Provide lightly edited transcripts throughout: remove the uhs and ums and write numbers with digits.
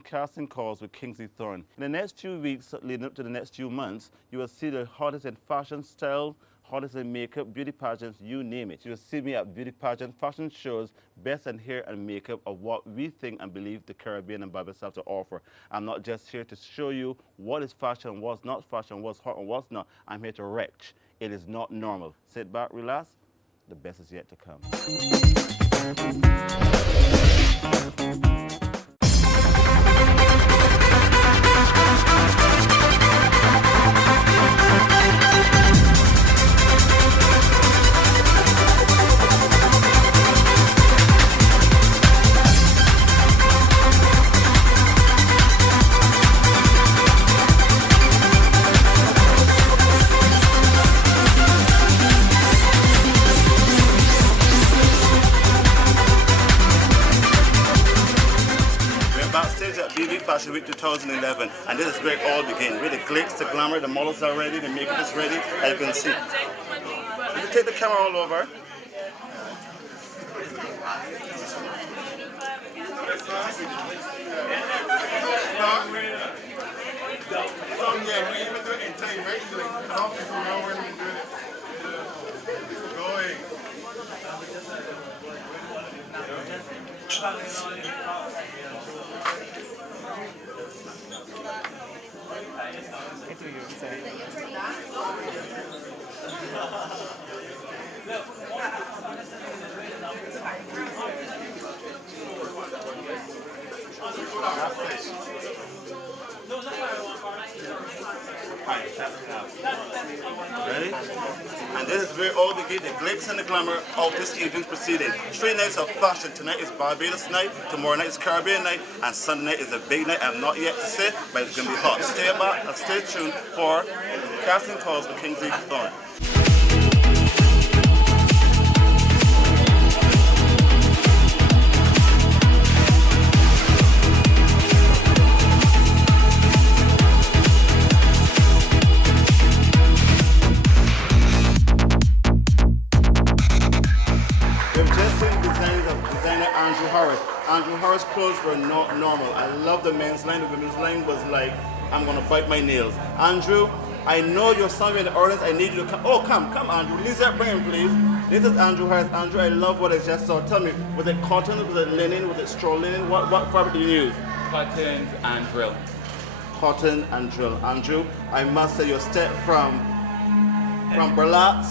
watching Casting Calls with Kingsley Thorne. In the next few weeks, leading up to the next few months, you will see the hottest in fashion style, hottest in makeup, beauty pageants, you name it. You will see me at beauty pageant, fashion shows, best in hair and makeup of what we think and believe the Caribbean and Barbados have to offer. I'm not just here to show you what is fashion, what's not fashion, what's hot and what's not. I'm here to wrench. It is not normal. Sit back, relax. The best is yet to come. Fashion Week 2011, and this is where it all began. With the glitz, the glamour, the models are ready, the makeup is ready, as you can see. You can take the camera all over. Ready? And this is where all begin, the glitz and the glamour of this evening's proceeding. 3 nights of fashion. Tonight is Barbados night, tomorrow night is Caribbean night, and Sunday night is a big night. I'm not yet to say, but it's going to be hot. Stay back and stay tuned for Casting Calls with Kingsley Thorne. Andrew Harris' clothes were not normal. I love the men's line. The women's line was like, I'm gonna bite my nails. Andrew, I know you're somewhere in the audience. I need you to come. Oh, come, Andrew. Lisa, bring him, please. This is Andrew Harris. Andrew, I love what I just saw. Tell me, was it cotton? Was it linen? Was it straw linen? What fabric did you use? Cotton and drill. Cotton and drill. Andrew, I must say your step from burlap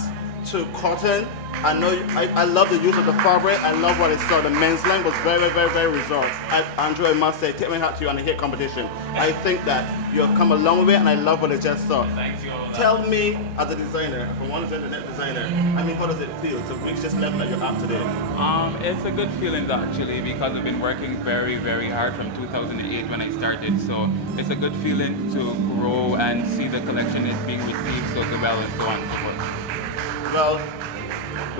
to cotton. I know I love the use of the fabric. I love what I saw. The men's line was very, very, very resolved. Andrew, I must say, take my hat to you on the hair competition. I think that you have come a long way, and I love what I just saw. Thank you. Tell me, as a designer, from one internet designer, I mean, how does it feel to reach this level that you're at today? It's a good feeling actually, because I've been working very, very hard from 2008 when I started. So it's a good feeling to grow and see the collection is being received so well and so on and so forth. Well,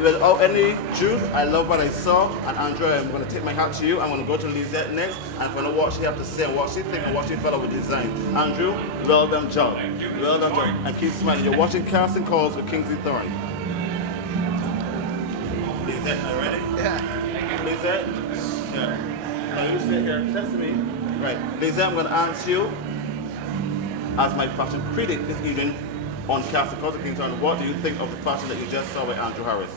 without any juice, I love what I saw, and Andrea, I'm going to take my hat to you. I'm going to go to Lisette next, and I'm going to what she have to say, and what she think, and what she felt with design. Andrew, well done job. Well done job. And keep smiling. You're watching Casting Calls with Kingsley Thorne. Lisette, are you ready? Yeah. Lisette? Yeah. Now you sit here, test me. Right. Lisette, I'm going to ask you, as my fashion critic this evening, on Casting Calls with Kingsley Thorne, what do you think of the fashion that you just saw with Andrew Harris?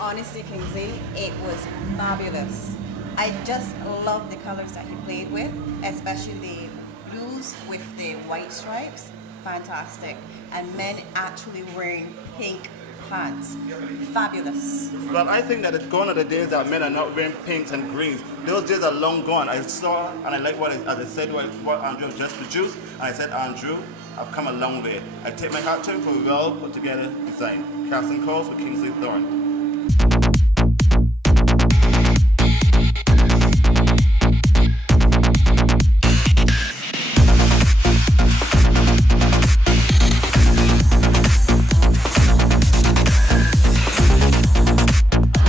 Honestly, Kingsley, it was fabulous. I just love the colors that he played with, especially the blues with the white stripes. Fantastic. And men actually wearing pink pants. Fabulous. Well, I think that it's gone are the days that men are not wearing pinks and greens. Those days are long gone. I saw, and I like what, as I said, what Andrew just produced, and I said, Andrew, I've come a long way. I take my hat to him for a well put together design. Casting Calls with Kingsley Thorne.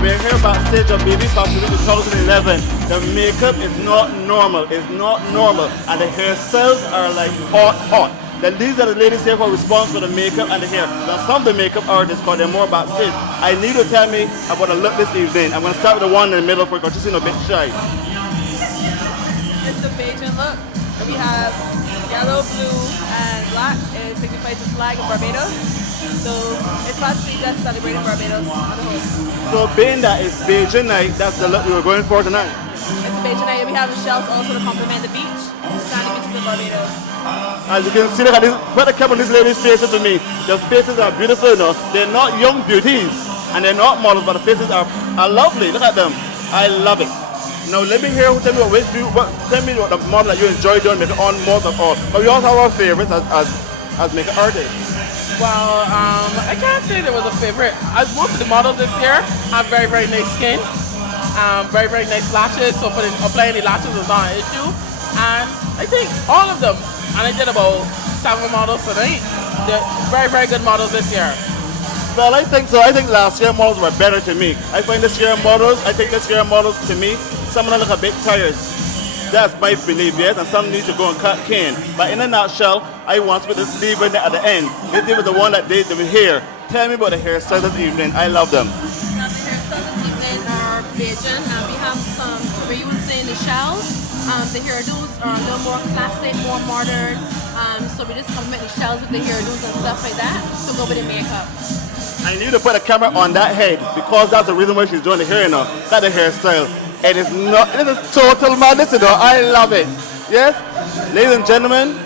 We're here backstage of Baby Fashion Week 2011. The makeup is not normal. It's not normal. And the hairstyles are like hot. Then these are the ladies here for response for the makeup and the hair. Now some of the makeup artists, because they're more backstage. I need to tell me about the look this evening. I'm going to start with the one in the middle for because she's a bit shy. It's the Bajan look. We have yellow, blue, and black. It signifies the flag of Barbados. So it's basically just celebrating Barbados on the whole. So being that it's Beijing night, that's the look we were going for tonight. It's a Bajan night. We have the shells also to complement the beach, the sandy beaches of Barbados. As you can see, look at this, put the camera on these ladies' faces to me. The faces are beautiful enough. They're not young beauties, and they're not models, but the faces are lovely. Look at them. I love it. Now let me hear, tell me tell me what the model that you enjoy doing, make it on most of all. But we also have our favorites as makeup artists. Well, I can't say there was a favorite. Most of the models this year have very, very nice skin, very, very nice lashes, so applying the lashes is not an issue. And I think all of them, and I did about 7 models tonight, they're very, very good models this year. Well, I think so. I think last year models were better to me. I think this year models to me, some of them look a bit tired. That's my belief, yes, and some need to go and cut cane. But in a nutshell, I want to put this leave at the end. This was the one that they were here. Tell me about the hairstyle this evening. I love them. The hairstyles this evening are Bajan, and we have some, we're using the shells. The hairdos are a little more classic, more modern. So we just complement the shells with the hairdos and stuff like that to go with the makeup. I need to put a camera on that head because that's the reason why she's doing the hair now. That's the hairstyle. It is total madness, you know. I love it. Yes? Ladies and gentlemen,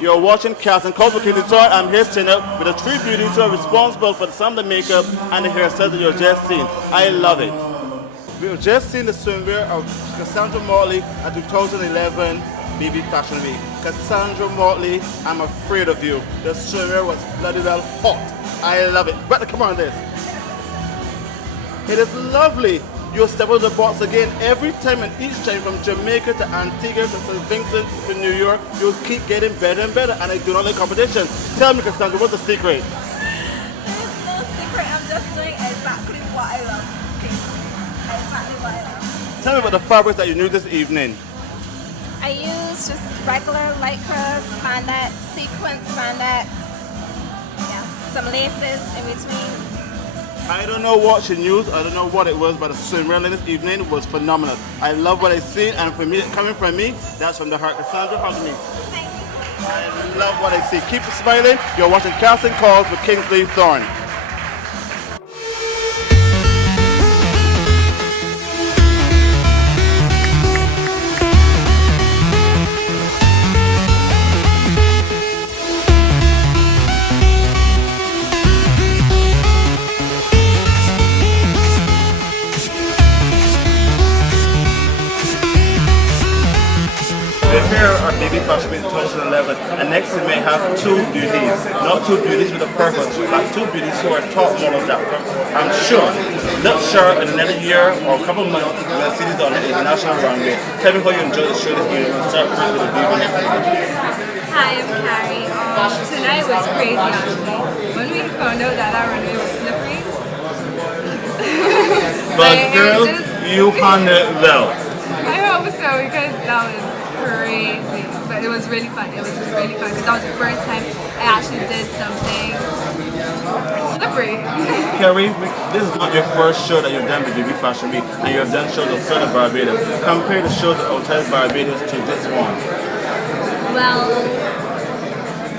you're watching Casting Calls with Kingsley Thorne. I'm here standing up with the 3 beauties who are responsible for some of the makeup and the hairstyles that you've just seen. I love it. We've just seen the swimwear of Cassandra Motley at 2011 BB Fashion Week. Cassandra Motley, I'm afraid of you. The swimwear was bloody well hot. I love it. But come on, this. It is lovely. You step out of the box again every time and each time, from Jamaica to Antigua to St. Vincent to New York. You keep getting better and better, and I do not like competition. Tell me, Cassandra, what's the secret? There's no secret. I'm just doing exactly what I love. Exactly what I love. Tell me about the fabrics that you used this evening. I use just regular lycra, spandex, sequin spandex. Yeah, some laces in between. I don't know what she used, I don't know what it was, but the swimwear this evening was phenomenal. I love what I see, and for me, coming from me, that's from the heart. Cassandra, hug me. Thank you. I love what I see. Keep smiling. You're watching Casting Calls with Kingsley Thorne. Here are BB Fashion Week 2011, and next we may have 2 beauties, not 2 beauties with a purpose, but 2 beauties who are top models that I'm sure, not sure in another year or a couple of months, we'll see this on the international runway. Tell me how you enjoy the show this evening. Start first with the BB. Hi, I'm Carrie. Tonight was crazy actually. When we found out that our runway was slippery. But girl, you handled it well. I hope so, because that was crazy. But it was really fun. It was really fun because that was the first time I actually did something slippery. Carrie, this is not your first show that you've done with BB Fashion Week, and you've done shows outside of Barbados. Compare the shows outside Barbados to this one. Well,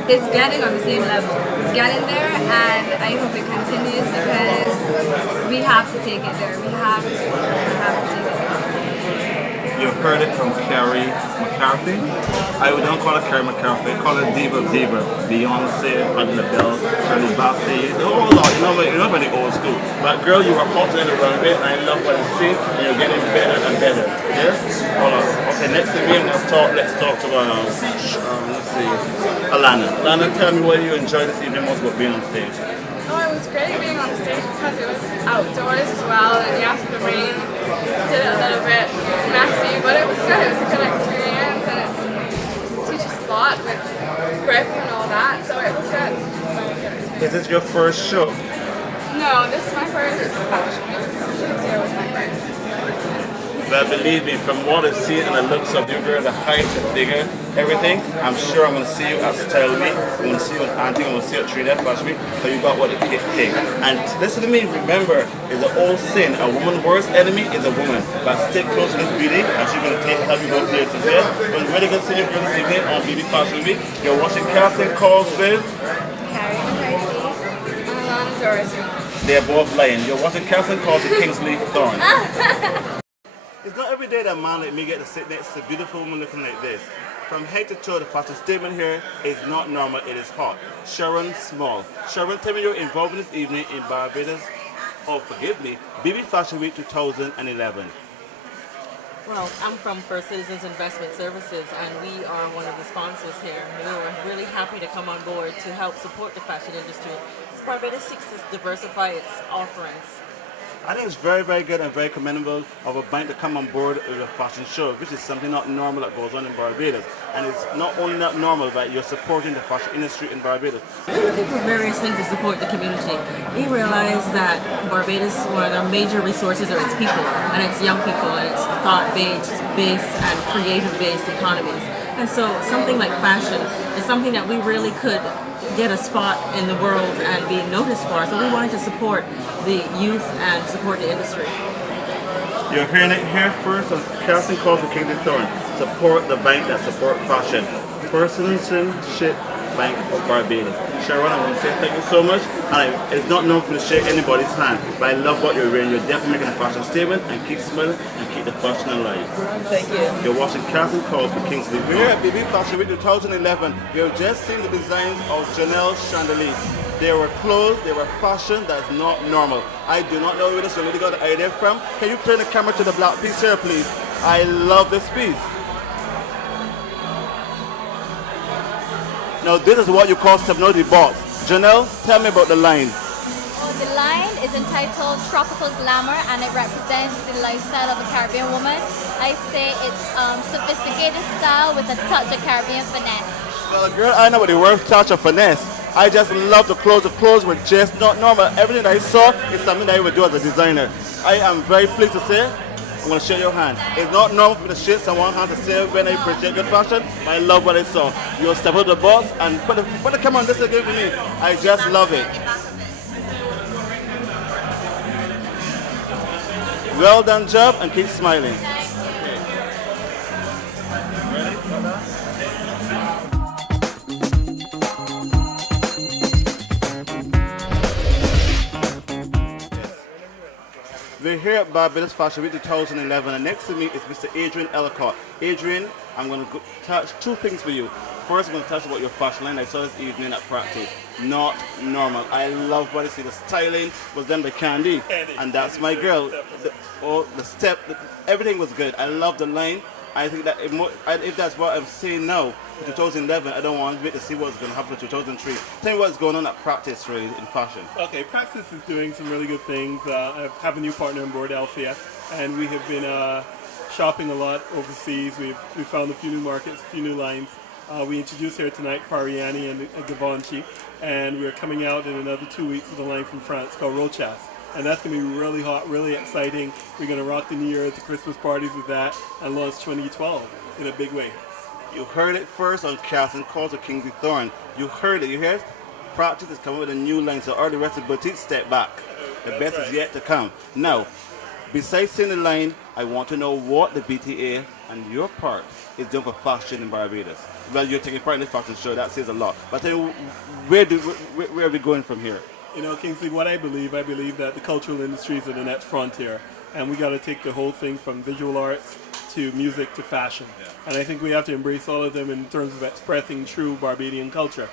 it's getting on the same level. It's getting there, and I hope it continues because we have to take it there. We have to take it there. You've heard it from Carrie McCarthy. I would not call her Carrie McCarthy, I call her Diva. Beyonce, Patti LaBelle, Shirley Bassey, the whole lot. You're not very old school. But girl, you were hot in the runway, and I love what I see, and you're getting better and better. Yes? Hold on. Okay, next to me, let's talk to let's see, Alana. Alana, tell me what you enjoyed this evening most about being on stage. Oh, it was great being on stage because it was outdoors as well, and yes, the rain did it a little bit messy, but it was good. It was a good experience, and it teaches a lot with grip and all that, so it was good. Is this your first show? No, this is my first fashion week. This year was my first. Well, believe me, from what I've seen and the looks of you, girl, the height, the figure, everything, I'm sure I'm going to see you at Style Week, I'm going to see you at Antique, I'm going to see you at 3D Fashion Week, so you got what it takes. And listen to me, remember, it's an old sin. A woman's worst enemy is a woman. But stick close to this beauty, and she's going to help you go places here. It was really good seeing you girls this evening on BB Fashion Week. You're watching Casting Calls with Carrie and Alana Doris. They're both lying. You're watching Casting Calls with Kingsley Thorne. It's not every day that a man like me get to sit next to a beautiful woman looking like this. From head to toe, the fashion statement here is not normal, it is hot. Sharon Small. Sharon, tell me you're involved in this evening in Barbados, oh forgive me, BB Fashion Week 2011. Well, I'm from First Citizens Investment Services, and we are one of the sponsors here. We were really happy to come on board to help support the fashion industry. Barbados seeks to diversify its offerings. I think it's very, very good and very commendable of a bank to come on board with a fashion show, which is something not normal that goes on in Barbados. And it's not only not normal, but you're supporting the fashion industry in Barbados. We're looking for various things to support the community. We realize that Barbados, one of our major resources are its people, and its young people, and its thought-based and creative-based economies. And so something like fashion is something that we really could get a spot in the world and be noticed for. So we wanted to support the youth and support the industry. You're hearing it here first on Casting Calls with Kingsley Thorne. Support the bank that support fashion. Citizenship Bank of Barbados. Sharon, I want to say thank you so much. And it's not known for to shake anybody's hand, but I love what you're wearing. You're definitely making a fashion statement, and keep smiling and keep the fashion alive. Thank you. You're watching Casting Calls with Kingsley. We're here at BB Fashion Week 2011. You have just seen the designs of Janelle Chandelier. They were clothes, they were fashion that's not normal. I do not know where this young lady got the idea from. Can you turn the camera to the black piece here, please? I love this piece. Now this is what you call stability box. Janelle, tell me about the line. Well, the line is entitled Tropical Glamour, and it represents the lifestyle of a Caribbean woman. I say it's sophisticated style with a touch of Caribbean finesse. Well, girl, I know what the word touch of finesse. I just love the clothes. The clothes were just not normal. Everything I saw is something that I would do as a designer. I am very pleased to say, I'm going to shake your hand. It's not normal for me to shake someone's hand to say when I appreciate good fashion, but I love what I saw. You'll step out the box and put the camera on this again for me. I just love it. Well done job, and keep smiling. We're here at Barbados Fashion Week 2011, and next to me is Mr. Adrian Ellicott. Adrian, I'm going to touch two things for you. First, I'm going to touch about your fashion line I saw this evening at practice. Not normal. I love what I see. The styling was done by Candy, and that's my girl. The step, everything was good. I love the line. I think that if that's what I'm saying now, for 2011, I don't want to wait to see what's going to happen for 2003. Tell me what's going on at practice, really, in fashion. Okay, Praxis is doing some really good things. I have a new partner on board, Althea, and we have been shopping a lot overseas. We've found a few new markets, a few new lines. We introduced here tonight Fariani and Givenchy, and we're coming out in another 2 weeks with a line from France called Rochas. And that's going to be really hot, really exciting. We're going to rock the New Year's, the Christmas parties with that, and launch 2012 in a big way. You heard it first on Casting Calls with Kingsley Thorne. You heard it. You heard it? Practice is coming with a new line, so all the rest of the boutique step back. The best is yet to come. Now, besides seeing the line, I want to know what the BTA and your part is doing for fashion in Barbados. Well, you're taking part in this fashion show, that says a lot. But tell me, where are we going from here? You know, Kingsley, what I believe that the cultural industry is in the next frontier, and we got to take the whole thing from visual arts to music to fashion. Yeah. And I think we have to embrace all of them in terms of expressing true Barbadian culture.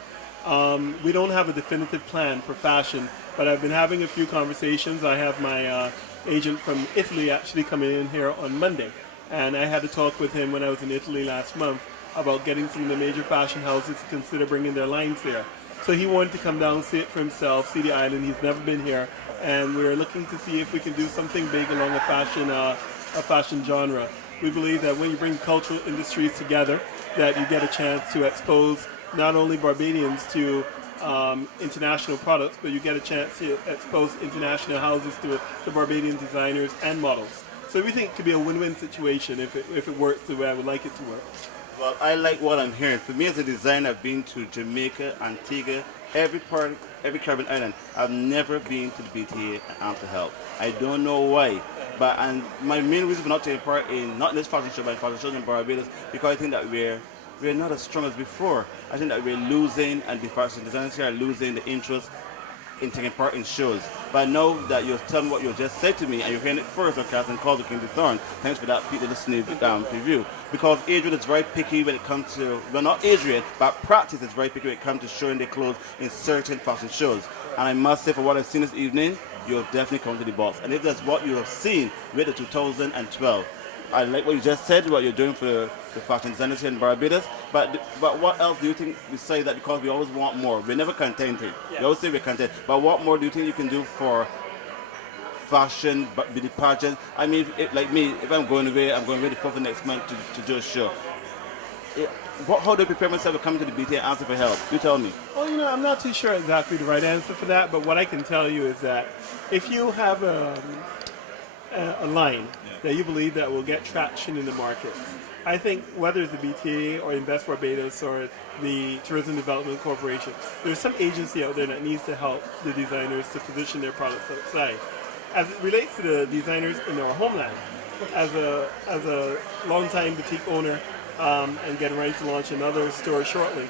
We don't have a definitive plan for fashion, but I've been having a few conversations. I have my agent from Italy actually coming in here on Monday, and I had a talk with him when I was in Italy last month about getting some of the major fashion houses to consider bringing their lines here. So he wanted to come down, see it for himself, see the island. He's never been here, and we're looking to see if we can do something big along a fashion genre. We believe that when you bring cultural industries together, that you get a chance to expose not only Barbadians to international products, but you get a chance to expose international houses to the Barbadian designers and models. So we think it could be a win-win situation if it works the way I would like it to work. Well, I like what I'm hearing. For me as a designer, I've been to Jamaica, Antigua, every Caribbean island. I've never been to the BTA and to help. I don't know why. And my main reason for not taking part in, not in this fashion show, but in fashion shows in Barbados, because I think that we're not as strong as before. I think that we're losing, and the fashion designers here are losing the interest in taking part in shows. But now that you've told me what you just said to me, and you're hearing it first on Casting Calls with Kingsley Thorne, thanks for that Peter listening review. Because Adrian is very picky when it comes to, well, not Adrian, but practice is very picky when it comes to showing their clothes in certain fashion shows. And I must say, for what I've seen this evening, you have definitely come to the box. And if that's what you have seen with the 2012, I like what you just said, what you're doing for the fashion designers here in Barbados. But what else do you think besides that? Because we always want more. We're never contented. We always say we're content. But what more do you think you can do for fashion, beauty pageant? I mean, like me, if I'm going away, I'm going away the 4th of next month to do a show. How do I prepare myself to come to the BT and answer for help? You tell me. Well, I'm not too sure exactly the right answer for that, but what I can tell you is that if you have a line that you believe that will get traction in the markets, I think whether it's the BTA or Invest Barbados or the Tourism Development Corporation, there's some agency out there that needs to help the designers to position their products outside. As it relates to the designers in our homeland, as a long-time boutique owner, and getting ready to launch another store shortly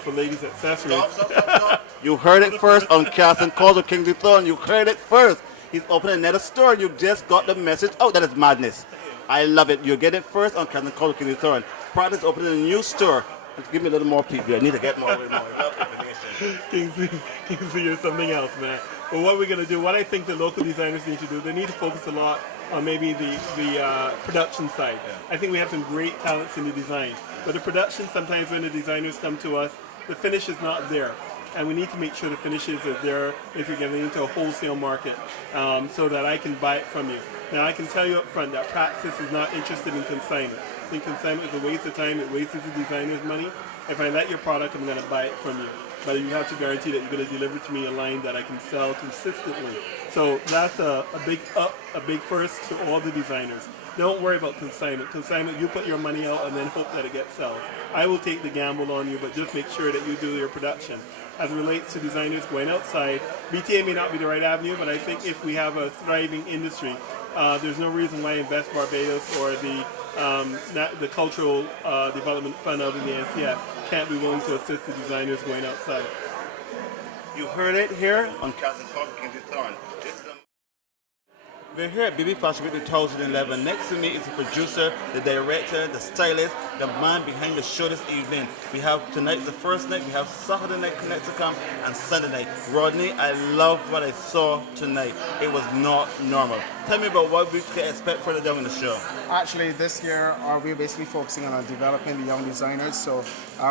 for ladies' accessories. Stop. You heard it first on Casting Calls with Kingsley Thorne. You heard it first. He's opening another store. You just got the message. Oh, that is madness. I love it. You get it first on Casting Calls with Kingsley Thorne. Pride is opening a new store. Give me a little more people. I need to get more information. Kingsley, you're something else, man. But what we're going to do, what I think the local designers need to do, they need to focus a lot on maybe the production side. I think we have some great talents in the design. But the production, sometimes when the designers come to us, the finish is not there. And we need to make sure the finishes are there if you're getting into a wholesale market, so that I can buy it from you. Now, I can tell you up front that Praxis is not interested in consignment. I think consignment is a waste of time. It wastes the designer's money. If I let your product, I'm going to buy it from you. But you have to guarantee that you're going to deliver to me a line that I can sell consistently. So that's a big first to all the designers. Don't worry about consignment. Consignment, you put your money out and then hope that it gets sold. I will take the gamble on you, but just make sure that you do your production. As it relates to designers going outside, BTA may not be the right avenue, but I think if we have a thriving industry, there's no reason why Invest Barbados or the Cultural Development Fund out of the NCF can't be willing to assist the designers going outside. You heard it here on Casting Calls with Kingsley Thorne. We're here at BB Fashion Week 2011. Next to me is the producer, the director, the stylist, the man behind the show this evening. We have tonight the first night, we have Saturday night Connect to come, and Sunday night. Rodney, I love what I saw tonight. It was not normal. Tell me about what we can expect further down in the show. Actually, this year we're basically focusing on developing the young designers. So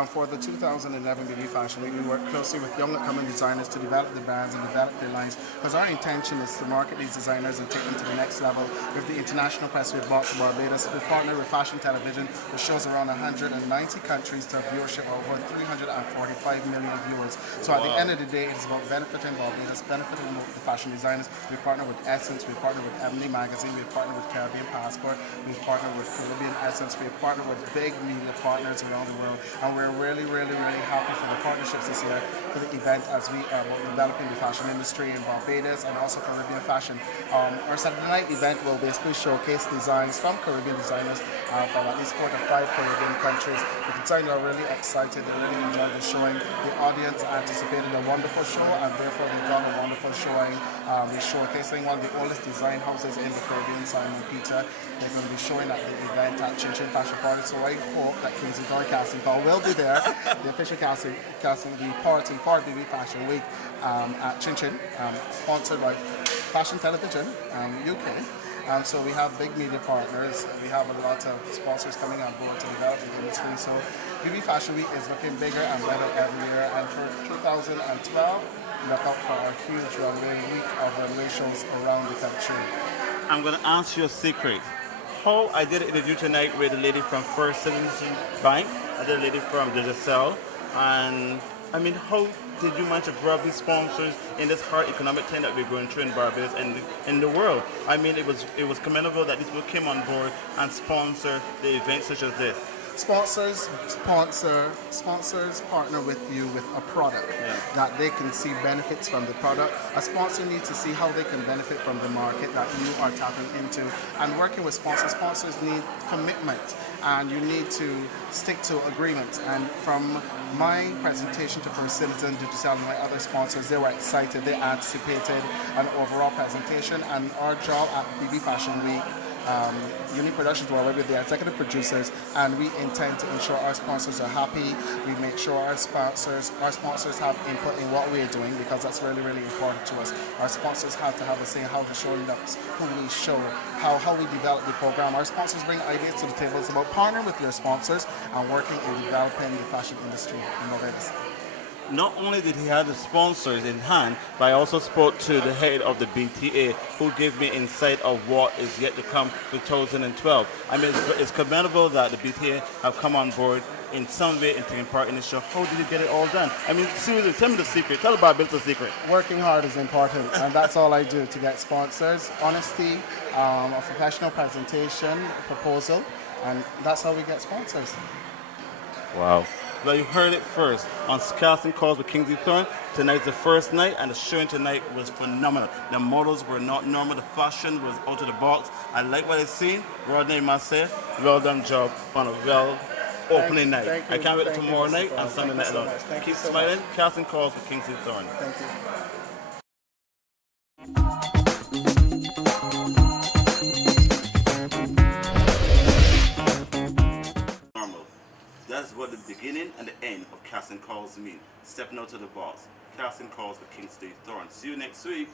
for the 2011 BB Fashion Week, we work closely with young upcoming designers to develop the brands and develop their lines. Because our intention is to market these designers and take them to the next level. With the international press with Box Barbados, we've partnered with Fashion Television, which shows around 190 countries to a viewership of over 345 million viewers. So at the end of the day, it's about benefiting Barbados, benefiting the fashion designers. We partner with Essence, we partner with Ebony Magazine, we partner with Caribbean Passport, we partner with Caribbean Essence, we partner with big media partners around the world, and we're really happy for the partnerships this year for the event as we are developing the fashion industry in Barbados and also Caribbean fashion. Our Saturday night event will basically showcase designs from Caribbean designers from at least 4 to 5 Caribbean countries. The designers are really excited, they really enjoyed the showing. The audience anticipated a wonderful show, and therefore we got a wonderful showing. We're showcasing one of the oldest design houses in the Caribbean, Simon Peter. They're going to be showing at the event at Chin Chin Fashion Party, so I hope that Kingsley Thorne Casting Call will be there. The official casting the party for BB Fashion Week at Chin Chin, sponsored by Fashion Television UK. So we have big media partners. We have a lot of sponsors coming on board to develop the industry. So BB Fashion Week is looking bigger and better every year. And for 2012, look out for a huge week of runway shows around the country. I'm going to ask you a secret. How I did an interview tonight with a lady from First Citizens Bank, I did a lady from Digicel, and I mean, how did you manage to grab these sponsors in this hard economic time that we're going through in Barbados and in the world? I mean, it was commendable that these people came on board and sponsor the events such as this. Sponsors partner with you with a product that they can see benefits from the product. A sponsor needs to see how they can benefit from the market that you are tapping into. And working with sponsors need commitment, and you need to stick to agreements. And from my presentation to First Citizen Digital and my other sponsors, they were excited, they anticipated an overall presentation, and our job at BB Fashion Week, Unique Productions, were with the executive producers, and we intend to ensure our sponsors are happy. We make sure our sponsors have input in what we are doing, because that's really, really important to us. Our sponsors have to have a say in how the show looks, who we show, how we develop the program. Our sponsors bring ideas to the table. It's about partnering with your sponsors and working in developing the fashion industry in Barbados. Not only did he have the sponsors in hand, but I also spoke to the head of the BTA, who gave me insight of what is yet to come for 2012. I mean, it's commendable that the BTA have come on board in some way in taking part in the show. How did you get it all done? I mean, seriously, tell me the secret. Tell about Barbados the secret. Working hard is important, and that's all I do to get sponsors. Honesty, a professional presentation, proposal, and that's how we get sponsors. Wow. Well, you heard it first on Casting Calls with Kingsley Thorne. Tonight's the first night, and the showing tonight was phenomenal. The models were not normal. The fashion was out of the box. I like what I seen. Rodney must say, well done job on a opening night. I can't wait till tomorrow night and Sunday night alone. Keep smiling. Casting Calls with Kingsley Thorne. Thank you. That's what the beginning and the end of Casting Calls mean. Stepping out of the box. Casting Calls with Kingsley Thorne. See you next week.